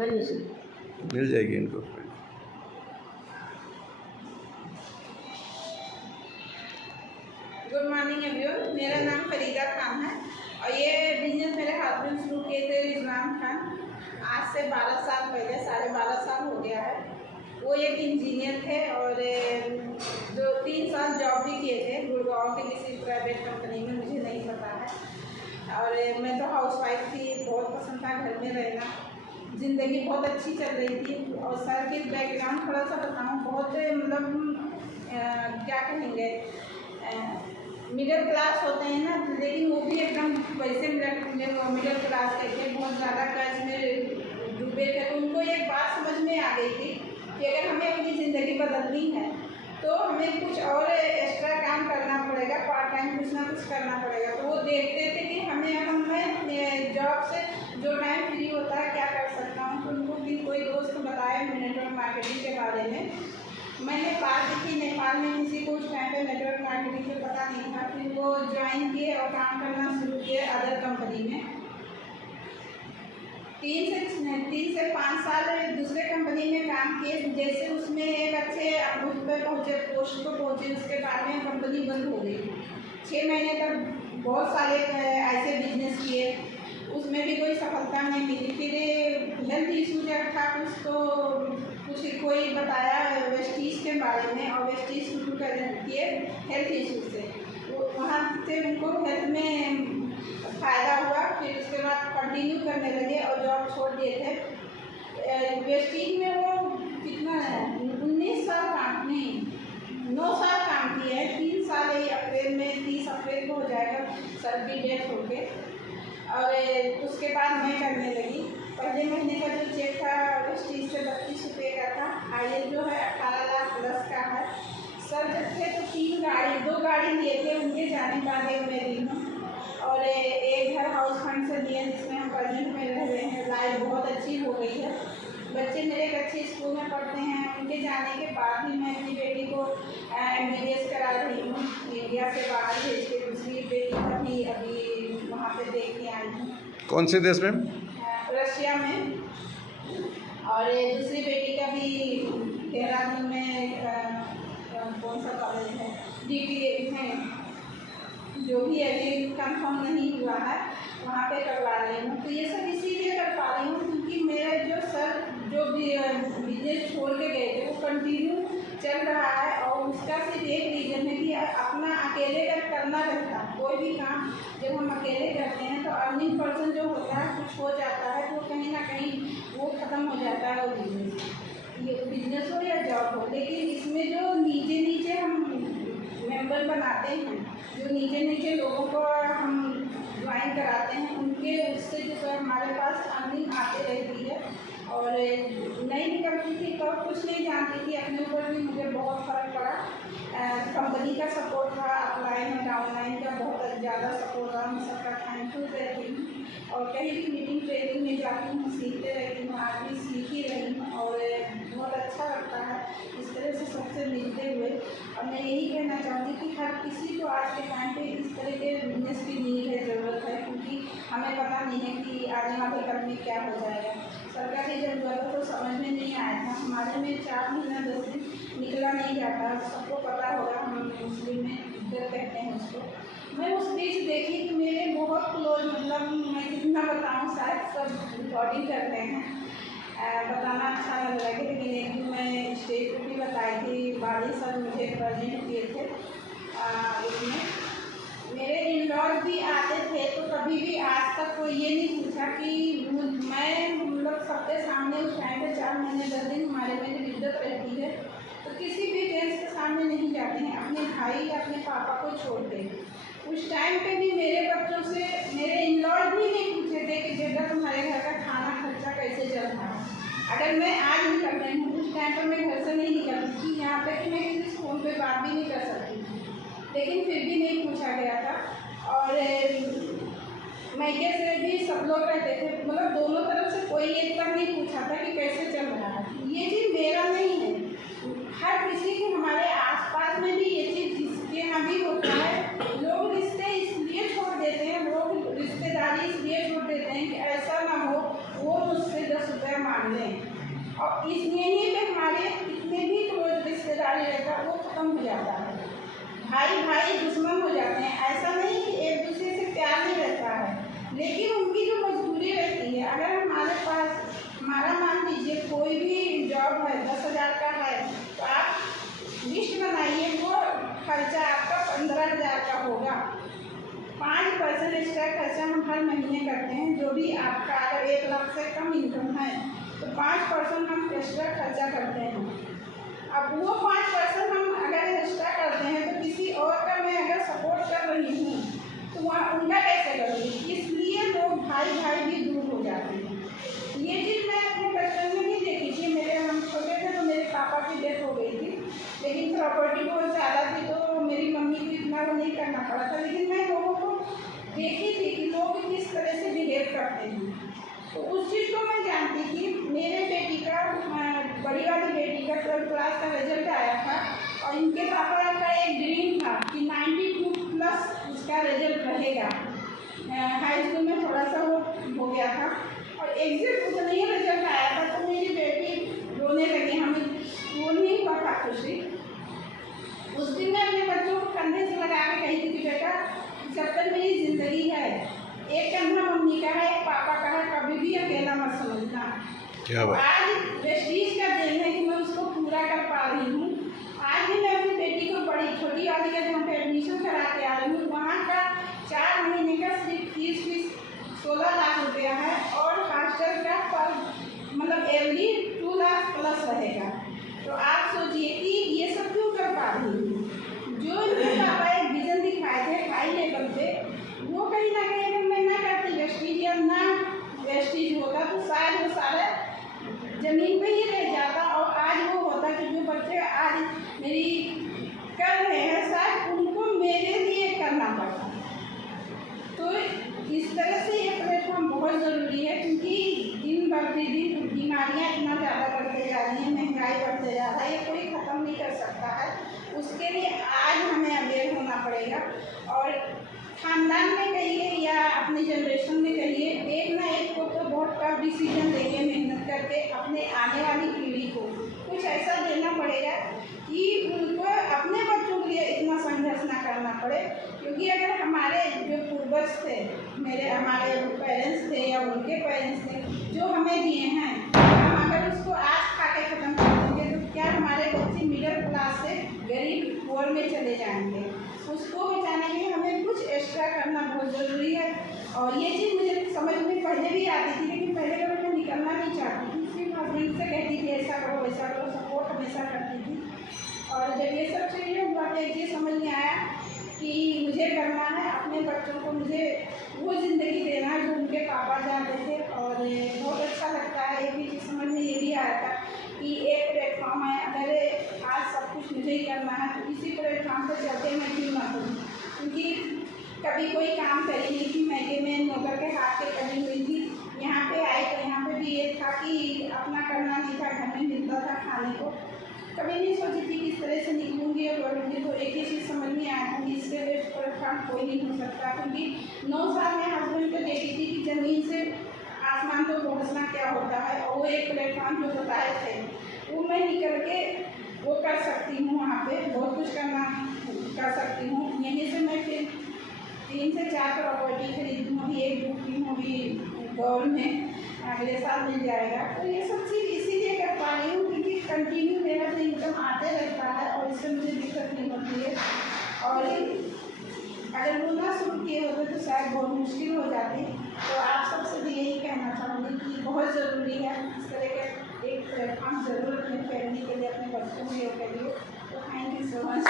कहीं से मिल जाएगी इनको। गुड मॉर्निंग एवरीवन, मेरा नाम फरीदा खान है और ये बिजनेस मेरे हस्बैंड शुरू किए थे रिजवान खान। आज से 12 साल पहले, 12.5 साल हो गया है। वो एक इंजीनियर थे और जो 3 साल जॉब भी किए थे गुड़गांव के किसी प्राइवेट कंपनी में, मुझे नहीं पता है। और मैं तो हाउसवाइफ थी, बहुत पसंद था घर में रहना, ज़िंदगी बहुत अच्छी चल रही थी। और सर के बैकग्राउंड थोड़ा सा बताऊँ, बहुत मतलब क्या कहेंगे, मिडिल क्लास होते हैं ना, लेकिन वो भी एकदम वैसे मिडिल क्लास के बहुत ज़्यादा कर्ज में डूबे थे। तो उनको एक बात समझ में आ गई थी कि अगर हमें अपनी ज़िंदगी बदलनी है तो हमें कुछ और एक्स्ट्रा काम करना पड़ेगा, पार्ट टाइम कुछ ना कुछ करना पड़ेगा। तो वो देखते थे कि हमें जॉब से जो टाइम फ्री होता है क्या कर सकता हूँ। तो उनको भी कोई दोस्त बताया नेटवर्क मार्केटिंग के बारे में। मैं नेपाल देखी, नेपाल में किसी को उस टाइम पे नेटवर्क मार्केटिंग के पता नहीं था। फिर वो ज्वाइन किए और काम करना शुरू किए अदर कंपनी में। 3 से 5 साल दूसरे कंपनी में काम किए। जैसे उसमें एक अच्छे उस पर पहुँचे, पोस्ट पर पहुँचे, उसके बाद में कंपनी बंद हो गई। 6 महीने तक बहुत सारे ऐसे बिजनेस किए, उसमें भी कोई सफलता नहीं मिली। फिर हेल्थ इशू जब था कुछ कोई बताया वेस्टीज के बारे में, और वेस्टीज शुरू कर किए हेल्थ इशू से। वहाँ से उनको हेल्थ में फ़ायदा हुआ। फिर उसके बाद कंटिन्यू करने लगे और जॉब छोड़ दिए थे। वेस्टीज में वो कितना 19 साल काम नहीं 9 साल काम किए हैं। 3 साल ही अप्रैल में 30 अप्रैल को हो जाएगा सर की डेथ हो के। और उसके बाद मैं करने लगी। पहले महीने का जो चेक था वेस्टीज से 32 रुपये का था। आईएल जो है 18 लाख प्लस का है। सर जब थे तो 2 गाड़ी लिए थे, उनके जाने का आगे मैं दी हूँ। और एक घर हाउस फंड से दिए जिसमें हम प्रेजेंट में रह रहे हैं। लाइफ बहुत अच्छी हो गई है। बच्चे मेरे एक अच्छे स्कूल में पढ़ते हैं। उनके जाने के बाद ही मैं अपनी बेटी को MBBS करा रही हूँ, इंडिया से बाहर भेज के। दूसरी बेटी का भी अभी वहाँ पे देख के आई हूँ। कौन से देश में? रशिया में। और दूसरी बेटी का भी देहरादून में कौन सा कॉलेज है, DPA में, जो भी अभी कंफर्म नहीं हुआ है, वहाँ पे करवा रही हूँ। तो ये सब इसीलिए कर पा रही हूँ क्योंकि मेरा जो सर जो भी बिजनेस छोड़ के गए थे वो कंटिन्यू चल रहा है। और उसका सिर्फ एक रीज़न है कि अपना अकेले का करना रहता है। कोई भी काम जब हम अकेले करते हैं तो अर्निंग पर्सन जो होता है कुछ हो जाता है तो कहीं ना कहीं वो ख़त्म हो जाता है वो बिजनेस हो या जॉब हो। लेकिन इसमें जो नीचे हम मेंबर बनाते हैं, जो नीचे लोगों को हम ज्वाइन कराते हैं, उनके उससे जो है हमारे पास अर्निंग आते रहती है। और नहीं निकलती थी तो कुछ नहीं जानती थी, अपने ऊपर भी मुझे बहुत फ़र्क पड़ा। कंपनी का सपोर्ट रहा, अपलाइन और डाउनलाइन का बहुत ज़्यादा सपोर्ट रहा। मैं सबका थैंकफुल रहती हूँ। और कहीं भी मीटिंग ट्रेनिंग में जाती हूँ, सीखते रहती हूँ, आज भी सीख ही रही हूँ। और बहुत अच्छा लगता है इस तरह से सबसे मिलते हुए। और मैं यही कहना चाहूँगी कि हर किसी को आज के टाइम पे इस तरह के बिजनेस की नीड है, ज़रूरत है, क्योंकि हमें पता नहीं है कि आने वाले कल में क्या हो जाएगा। सरकार की जब हुआ तो समझ में नहीं आया था। हमारे में 4 महीना 10 दिन निकला नहीं जाता। सबको पता होगा, हम मुस्लिम में इधर कहते हैं उसको। मैं उस बीच देखी कि मेरे बहुत क्लोज, मतलब मैं कितना बताऊँ, शायद सब रिकॉर्डिंग करते हैं, बताना अच्छा लग रहा है। लेकिन एक दिन मैं स्टेज पर भी बताई थी, बाली सर मुझे प्रेजेंट किए थे उसमें। मेरे इन-लॉज भी आते थे तो कभी भी आज तक कोई ये नहीं पूछा कि मैं मतलब सबके सामने उस टाइम पे 4 महीने 10 दिन हमारे में जब इज्जत रहती है तो किसी भी जेंट्स के सामने नहीं जाते हैं, अपने भाई या अपने पापा को छोड़ के। उस टाइम पे भी मेरे बच्चों से मेरे इन-लॉज भी नहीं पूछे थे कि बेटा तुम्हारे घर का खाना खर्चा कैसे चल रहा है। अगर मैं आज निकल रही हूँ, उस टाइम पर मैं घर से नहीं निकलती थी, यहाँ तक कि मैं किसी फ़ोन पे बात भी नहीं कर सकती थी, लेकिन फिर भी नहीं पूछा गया था। और मैके से भी सब लोग रहते थे, मतलब दोनों तरफ से कोई एक तक नहीं पूछा था कि कैसे चल रहा है। ये चीज़ मेरा नहीं है, हर किसी के हमारे आसपास में भी ये चीज़ जिसके यहाँ भी होता है। लोग रिश्ते इसलिए छोड़ देते हैं, लोग रिश्तेदारी इसलिए छोड़ देते हैं कि ऐसा ना हो वो मुझसे 10 रुपये मांग मान लें। और इस यहीं पे हमारे कितने भी क्लोज रिश्तेदारी रहता है वो ख़त्म हो जाता है। भाई भाई दुश्मन हो जाते हैं। ऐसा नहीं कि एक दूसरे से प्यार नहीं रहता है, लेकिन उनकी जो मजबूरी रहती है, अगर हमारे पास हमारा मान लीजिए कोई भी जॉब है 10,000 का है, तो आप लिस्ट बनाइए, वो खर्चा आपका 15,000 का होगा। 5% एक्स्ट्रा खर्चा हम हर महीने करते हैं। जो भी आपका अगर 1 लाख से कम इनकम है तो 5% हम एक्स्ट्रा खर्चा करते हैं। अब वो 5% हम अगर एक्स्ट्रा करते हैं तो किसी और का मैं अगर सपोर्ट कर रही हूँ तो वहाँ उनका कैसे करूँगी? इसलिए लोग भाई भाई भी दूर हो जाते हैं। ये चीज़ मैं अपने बचपन में भी देखी थी। हम छोटे थे तो मेरे पापा की डेथ हो गई थी, लेकिन प्रॉपर्टी बहुत ज़्यादा थी तो मेरी मम्मी को इतना वो नहीं करना पड़ा था। लेकिन मैं लोगों को देखी थी कि लोग किस तरह से बिहेव करते हैं, तो उस चीज़ को मैं जानती थी। मेरे बेटी का बड़ी वाली बेटी का 12th क्लास का रिजल्ट आया था और इनके पापा का एक ड्रीम था कि 92+ उसका रिजल्ट रहेगा। हाई स्कूल में थोड़ा सा वो हो गया था और एग्जैक्ट उतना ही रिजल्ट आया था तो मेरी बेटी रोने लगी। हमें वो नहीं हुआ था खुशी। उस दिन मैं अपने बच्चों को कंधे से लगा के कही थी कि बेटा, जब तक मेरी ज़िंदगी है एक कंधा मम्मी का है, एक पापा का है, कभी भी अकेला मत समझना। क्या बात। आज प्रेस्टीज का दिन है कि मैं उसको पूरा कर पा रही हूँ। आज भी मैं अपनी बेटी को बड़ी छोटी वाली का जहाँ पे एडमिशन करा के आ रही हूँ, वहाँ का 4 महीने का सिर्फ फीस 16 लाख रुपया है और हॉस्टल का पर मतलब एवरी 2 लाख प्लस रहेगा। तो आप सोचिए कि ये सब क्यों कर पा रही हूँ। जो इनके पापा एक विजन दिखाए थे हाई लेवल पे, वो कहीं ना कहीं अगर मैं ना करती वेस्टीज या ना वेस्टीज होता तो शायद वो सारा ज़मीन पे ही रह जाता और आज वो होता कि जो बच्चे आज मेरी कर रहे हैं शायद उनको मेरे लिए करना पड़ता। तो इस तरह से ये प्लेटफॉर्म बहुत ज़रूरी है, क्योंकि दिन प्रतिदिन बीमारियाँ इतना ज़्यादा बढ़ते जा रही हैं, महंगाई बढ़ते जा रहा है, ये कोई ख़त्म नहीं कर सकता है। उसके लिए आज हमें अवेयर होना पड़ेगा और खानदान में कहिए या अपनी जनरेशन में कहिए, एक ना एक को तो बहुत टफ डिसीजन लेके मेहनत करके अपने आने वाली पीढ़ी को कुछ ऐसा देना पड़ेगा कि उनको अपने बच्चों के लिए इतना संघर्ष ना करना पड़े। क्योंकि अगर हमारे जो पूर्वज थे, हमारे पेरेंट्स थे या उनके पेरेंट्स थे, जो हमें दिए हैं, हम अगर उसको आज खा के ख़त्म कर देंगे तो क्या हमारे बच्चे मिडिल क्लास से गरीब पुअर में चले जाएंगे। उसको बचाने के लिए हमें कुछ एक्स्ट्रा करना बहुत ज़रूरी है। और ये चीज़ मुझे समझ में पहले भी आती थी, लेकिन पहले कभी मैं निकलना नहीं चाहती थी, सिर्फ हस्बैंड से कहती थी ऐसा करो वैसा करो, सपोर्ट हमेशा करती थी। और जब ये सब चीज़ें हुआ तो ये समझ में आया कि मुझे करना है, अपने बच्चों को मुझे वो ज़िंदगी देना है जो उनके पापा चाहते थे। और बहुत अच्छा लगता है। एक भी चीज़ समझ में ये भी आया था कि एक प्लेटफॉर्म है, अगर आज सब कुछ मुझे ही करना है तो इसी प्लेटफॉर्म पर चलते मैं क्यों ना करूँ। क्योंकि कभी कोई काम करी नहीं थी, मैके में नौकर के हाथ पे करी हुई थी। यहाँ पे आई तो यहाँ पे भी ये था कि अपना करना नहीं था, घर में मिलता था खाने को। कभी नहीं सोची थी किस तरह से निकलूँगी और करूँगी। तो एक ही चीज़ समझ में आया था कि इससे बेस्ट प्लेटफॉर्म कोई नहीं हो सकता। क्योंकि 9 साल में हस्बैंड को देखी थी कि ज़मीन से आसमान को पहुँचना क्या होता है, और वो एक प्लेटफॉर्म जो बताए थे वो मैं निकल के वो कर सकती हूँ। वहाँ पे बहुत कुछ कर सकती हूँ। यहीं से मैं फिर 3 से 4 प्रॉपर्टी खरीदी हूँ, अभी एक बुक की हूँ, अभी गौर में अगले साल मिल जाएगा। तो ये सब चीज़ इसीलिए कर पा रही हूँ क्योंकि कंटिन्यू मेरा जो इनकम आते रहता है और इससे मुझे दिक्कत नहीं होती है। और अगर वो ना शुरू किए होते तो शायद बहुत मुश्किल हो जाती। तो आप सबसे भी यही कहना चाहूँगी कि बहुत ज़रूरी है इस तरह के एक प्लेटफॉर्म ज़रूर अपने फैमिली के लिए, अपने बच्चों के लिए। तो थैंक यू सो मच।